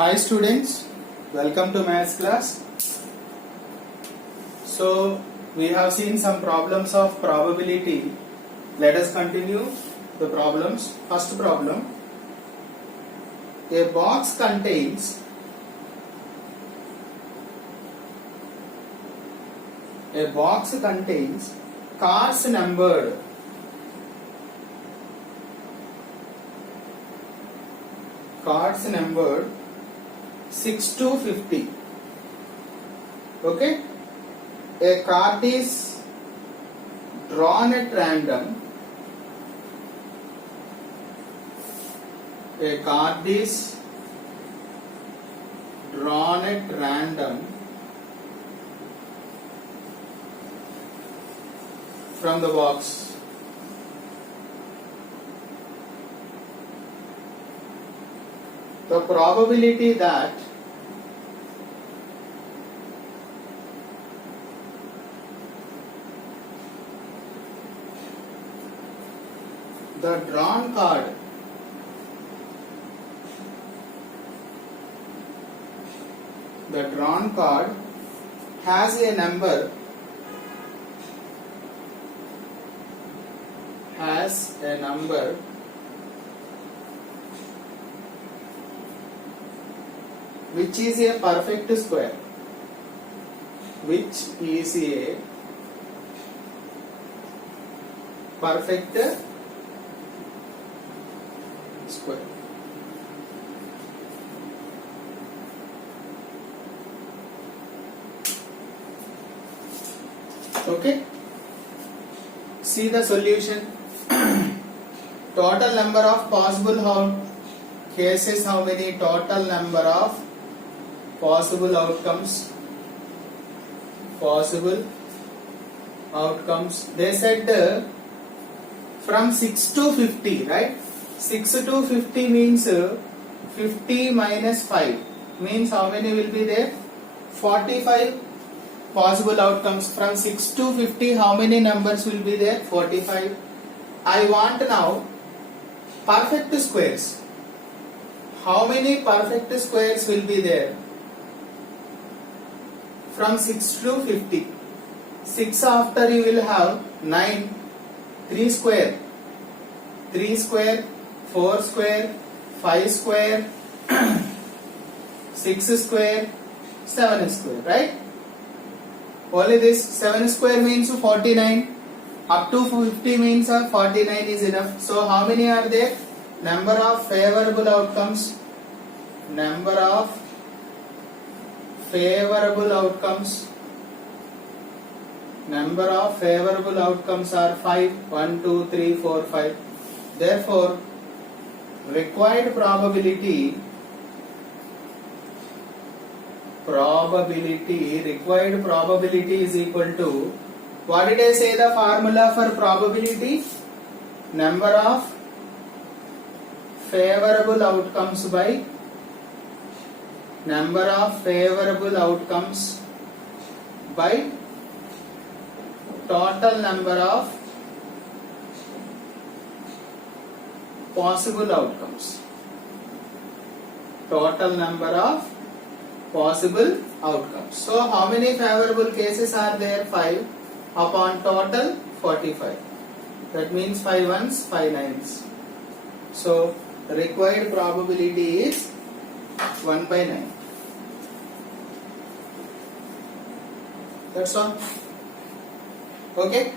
Hi students, welcome to maths class. So we have seen some problems of probability. Let us continue the problems. First problem. A box contains cards numbered 6 to 50. Okay, a card is drawn at random. A card is drawn at random from the box. The probability that the drawn card has a number which is a perfect square, square. Okay, see the solution. Total number of possible cases, how many? Total number of possible outcomes. They said from 6 to 50, right? 6 to 50 means 50 minus 5 means how many will be there? 45 possible outcomes. From 6 to 50, how many numbers will be there? 45. I want now perfect squares. How many perfect squares will be there? From 6 to 50. 6 after you will have 9, 3 square, 4 square, 5 square, 6 square, 7 square, right? Only this 7 square means 49. Up to 50 means 49 is enough. So how many are there? Number of favorable outcomes. Number of favorable outcomes are 5. 1, 2, 3, 4, 5. Therefore, required probability is equal to, what did I say the formula for probability? Number of favorable outcomes by total number of possible outcomes. So how many favorable cases are there? 5 upon total 45. That means 5 ones, 5 nines. So required probability is 1 by 9. That's all. Okay.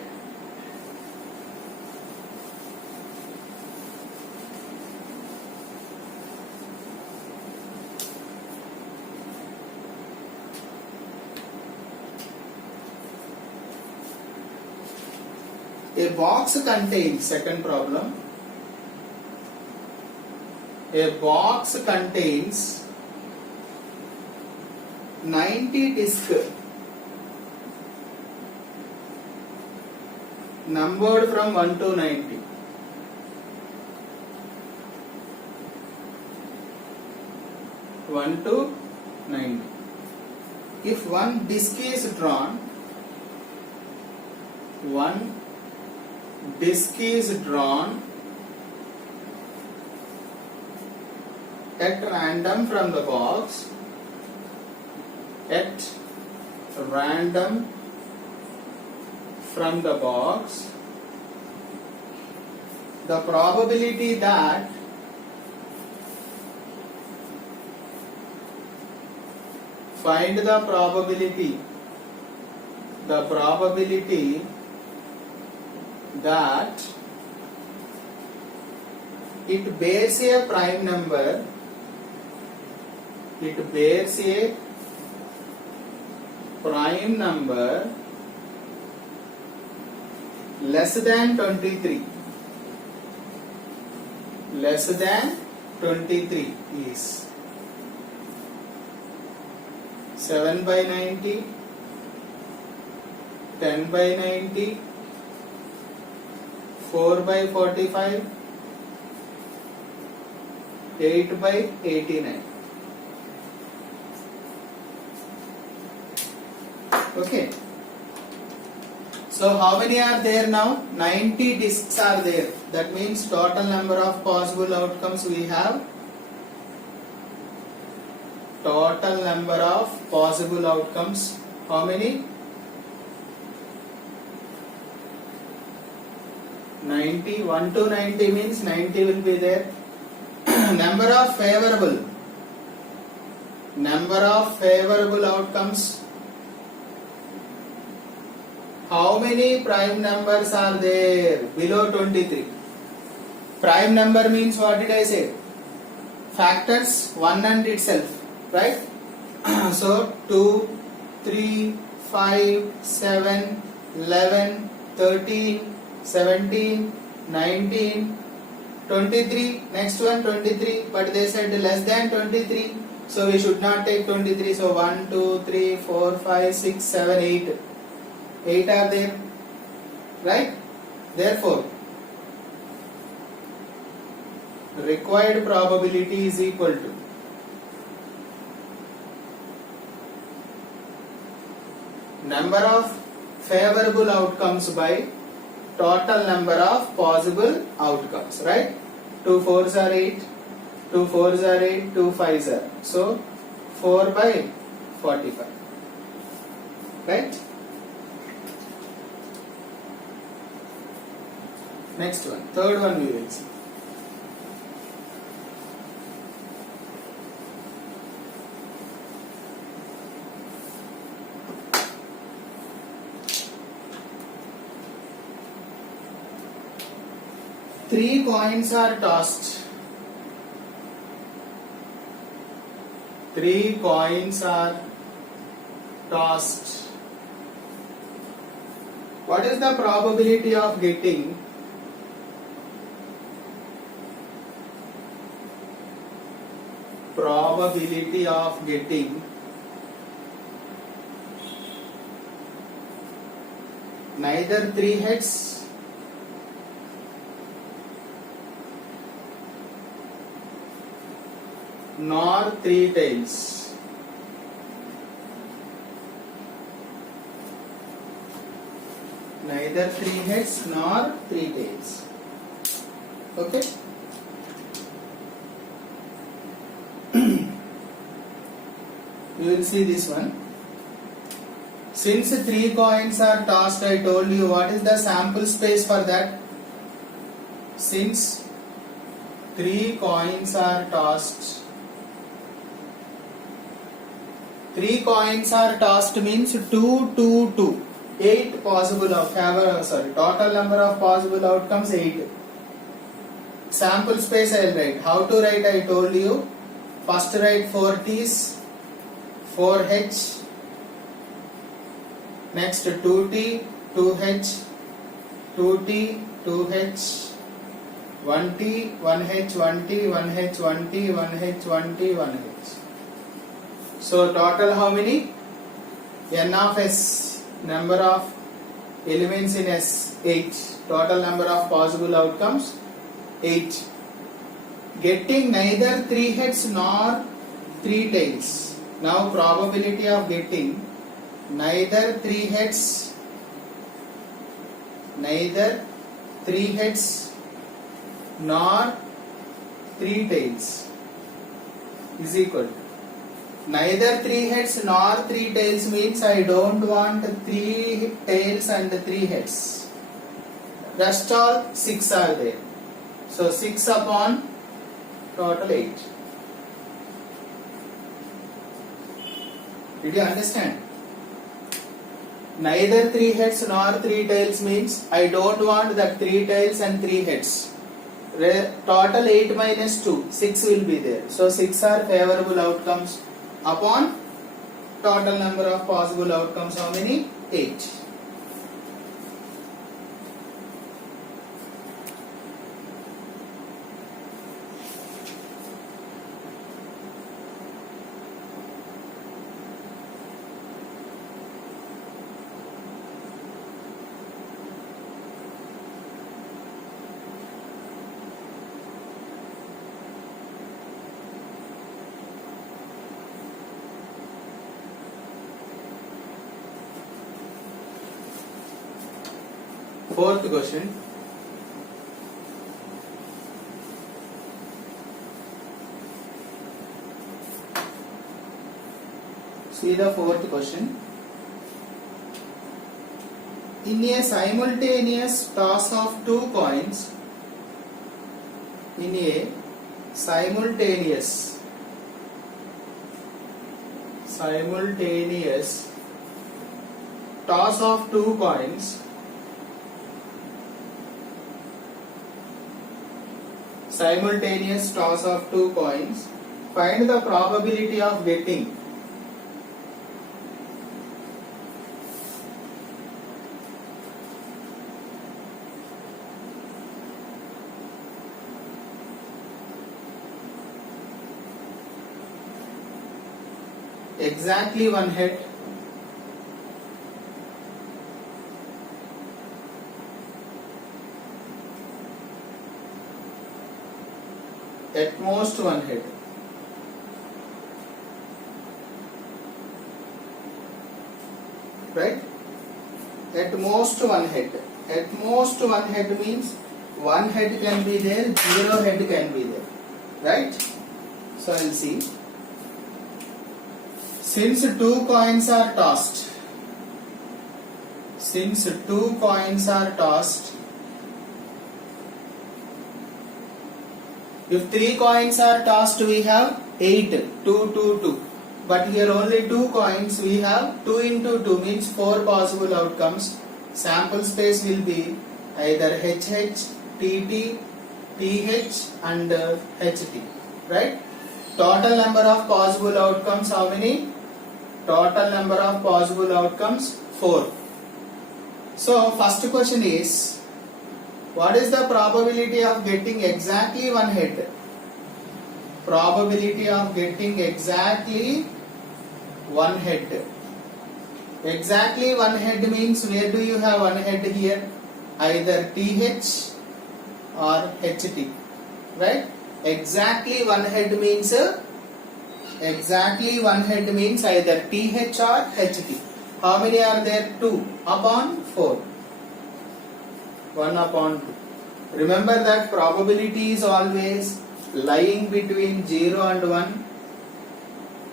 A box contains, second problem. A box contains 90 discs numbered from 1 to 90. If one disc is drawn, at random from the box, at random from the box, the probability that find the probability that it bears a prime number, less than 23, is 7 by 90, 10 by 90, 4 by 45, 8 by 89. Okay. So how many are there now? 90 discs are there. That means total number of possible outcomes we have. Total number of possible outcomes. How many? 90. 1 to 90 means 90 will be there. Number of favorable outcomes. How many prime numbers are there below 23? Prime number means what did I say? Factors 1 and itself, right? So 2, 3, 5, 7, 11, 13, 17, 19, 23. Next one 23, but they said less than 23. So we should not take 23. So 1, 2, 3, 4, 5, 6, 7, 8. 8 are there, right? Therefore, required probability is equal to number of favorable outcomes by total number of possible outcomes, right? 2 4s are 8, 2 4s are 8, 2 5s are. So 4 by 45, right? Next one, third one we will see. Three coins are tossed. Three coins are tossed. What is the probability of getting neither 3 heads nor 3 tails? Neither 3 heads nor 3 tails. Okay. You will see this one. Since 3 coins are tossed, I told you what is the sample space for that. Since 3 coins are tossed, 3 coins are tossed means 2, 2, 2. 8 possible total number of possible outcomes 8. Sample space I will write. How to write I told you. First write 4 T's, 4 H, next 2T, 2H, 2T, 2H, 1T, 1H, 1T, 1H, 1T, 1H, 1T, 1H. So total how many? N of S, number of elements in S, 8. Total number of possible outcomes 8. Getting neither 3 heads nor 3 tails. Now probability of getting neither 3 heads nor 3 tails. is equal to neither 3 heads nor 3 tails means I don't want 3 tails and 3 heads. Rest all 6 are there. So 6 upon total 8. Did you understand? Neither 3 heads nor 3 tails means I don't want that 3 tails and 3 heads. Total 8 minus 2, 6 will be there. So 6 are favorable outcomes upon total number of possible outcomes. How many? 8. Fourth question. See the fourth question. In a simultaneous toss of 2 coins, in a simultaneous toss of 2 coins, find the probability of getting exactly 1 head, at most 1 head. Right? At most 1 head. At most 1 head means 1 head can be there, 0 head can be there. Right? So I'll see. Since 2 coins are tossed, if 3 coins are tossed, we have 8, 2, 2, 2. But here only 2 coins, we have 2 into 2 means 4 possible outcomes. Sample space will be either HH, TT, TH and HT. Right? Total number of possible outcomes, how many? Total number of possible outcomes, 4. So first question is, what is the probability of getting exactly 1 head? Probability of getting exactly 1 head. Exactly 1 head means where do you have 1 head here? Either TH or HT. Right? Exactly 1 head means either TH or HT. How many are there? 2 upon 4. 1 upon 2. Remember that probability is always lying between 0 and 1.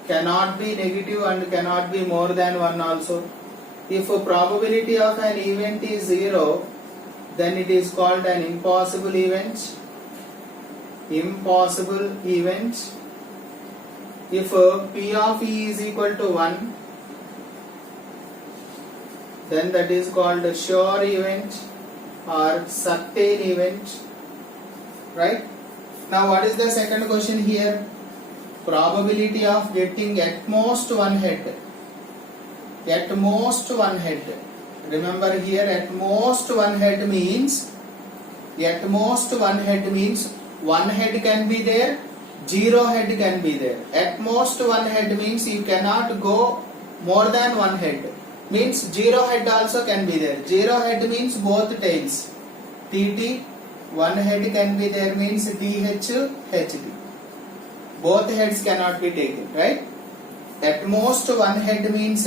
Cannot be negative and cannot be more than 1 also. If a probability of an event is 0, then it is called an impossible event. Impossible event. If P of E is equal to 1, then that is called a sure event or certain event. Right? Now what is the second question here? Probability of getting at most 1 head. At most 1 head. Remember here at most 1 head means 1 head can be there, 0 head can be there. At most 1 head means you cannot go more than 1 head. Means 0 head also can be there. 0 head means both tails. TT, 1 head can be there means TH, HT. Both heads cannot be taken, right? At most 1 head means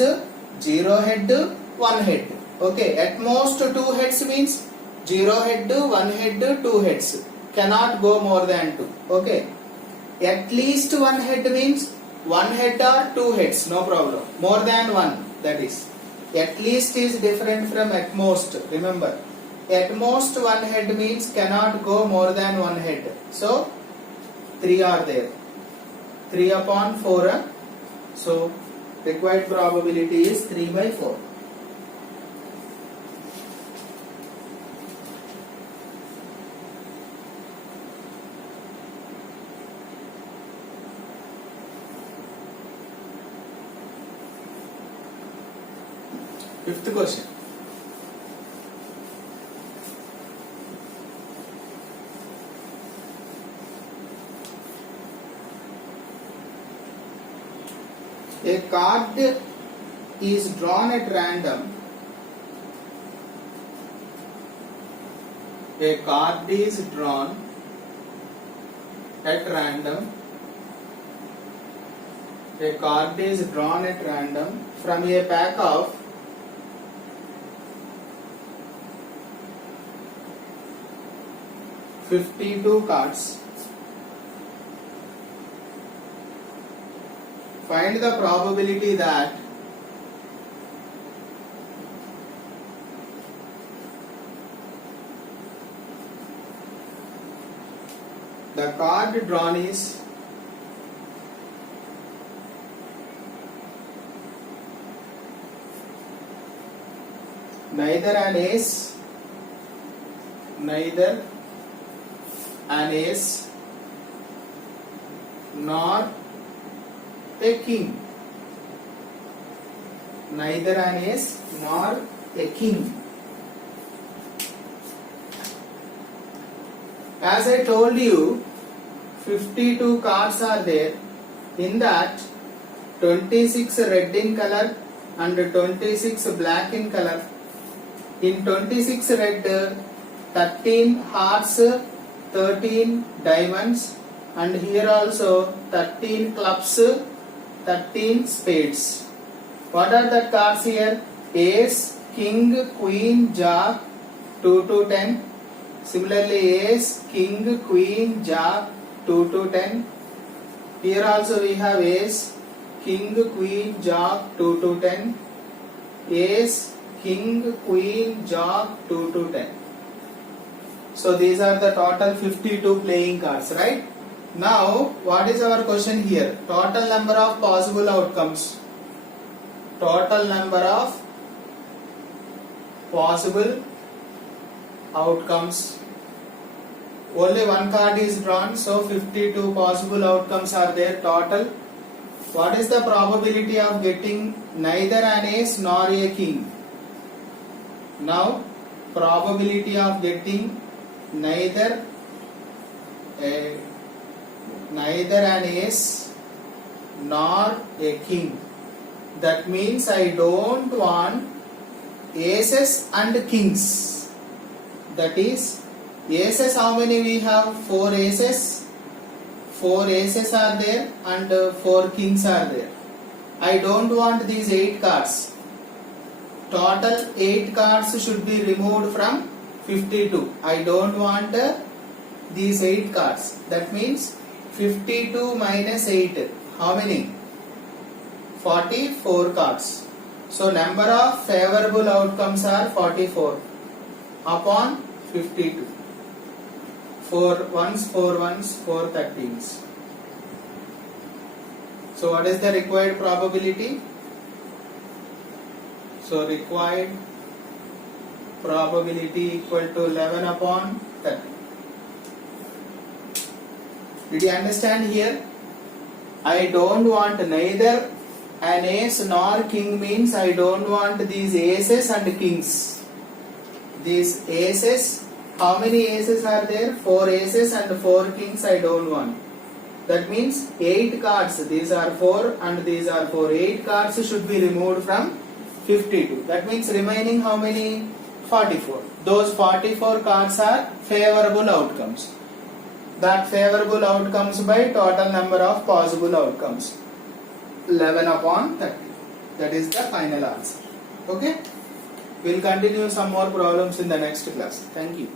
0 head, 1 head. Okay, at most 2 heads means 0 head, 1 head, 2 heads. Cannot go more than 2. Okay. At least one head means one head or two heads, no problem. More than one, that is. At least is different from at most, remember. At most one head means cannot go more than one head. So, 3 are there. 3 upon 4. So, required probability is 3 by 4. Fifth question. A card is drawn at random. A card is drawn at random. A card is drawn at random from a pack of 52 cards. Find the probability that the card drawn is neither an ace nor a king. Neither an ace nor a king. As I told you, 52 cards are there. In that, 26 red in color and 26 black in color. In 26 red, 13 hearts, 13 diamonds, and here also 13 clubs, 13 spades. What are the cards here? Ace, king, queen, jack, 2 to 10. Similarly, ace, king, queen, jack, 2 to 10. Here also we have ace, king, queen, jack, 2 to 10. Ace, king, queen, jack, 2 to 10. So these are the total 52 playing cards, right? Now, what is our question here? Total number of possible outcomes. Total number of possible outcomes. Only one card is drawn, so 52 possible outcomes are there total. What is the probability of getting neither an ace nor a king? Now, probability of getting neither an ace nor a king. That means I don't want aces and kings. That is, aces, how many we have? 4 aces. 4 aces are there and 4 kings are there. I don't want these 8 cards. Total 8 cards should be removed from 52. I don't want these 8 cards. That means 52 minus 8. How many? 44 cards. So number of favorable outcomes are 44 upon 52. 4 ones, 4 ones, 4 13s. So what is the required probability? So required probability equal to 11 upon 30. Did you understand here? I don't want neither an ace nor king means I don't want these aces and kings. These aces, how many aces are there? 4 aces and 4 kings I don't want. That means 8 cards. These are 4 and these are 4. 8 cards should be removed from 52. That means remaining how many? 44. Those 44 cards are favorable outcomes. That favorable outcomes by total number of possible outcomes. 11 upon 30. That is the final answer. Okay? We will continue some more problems in the next class. Thank you.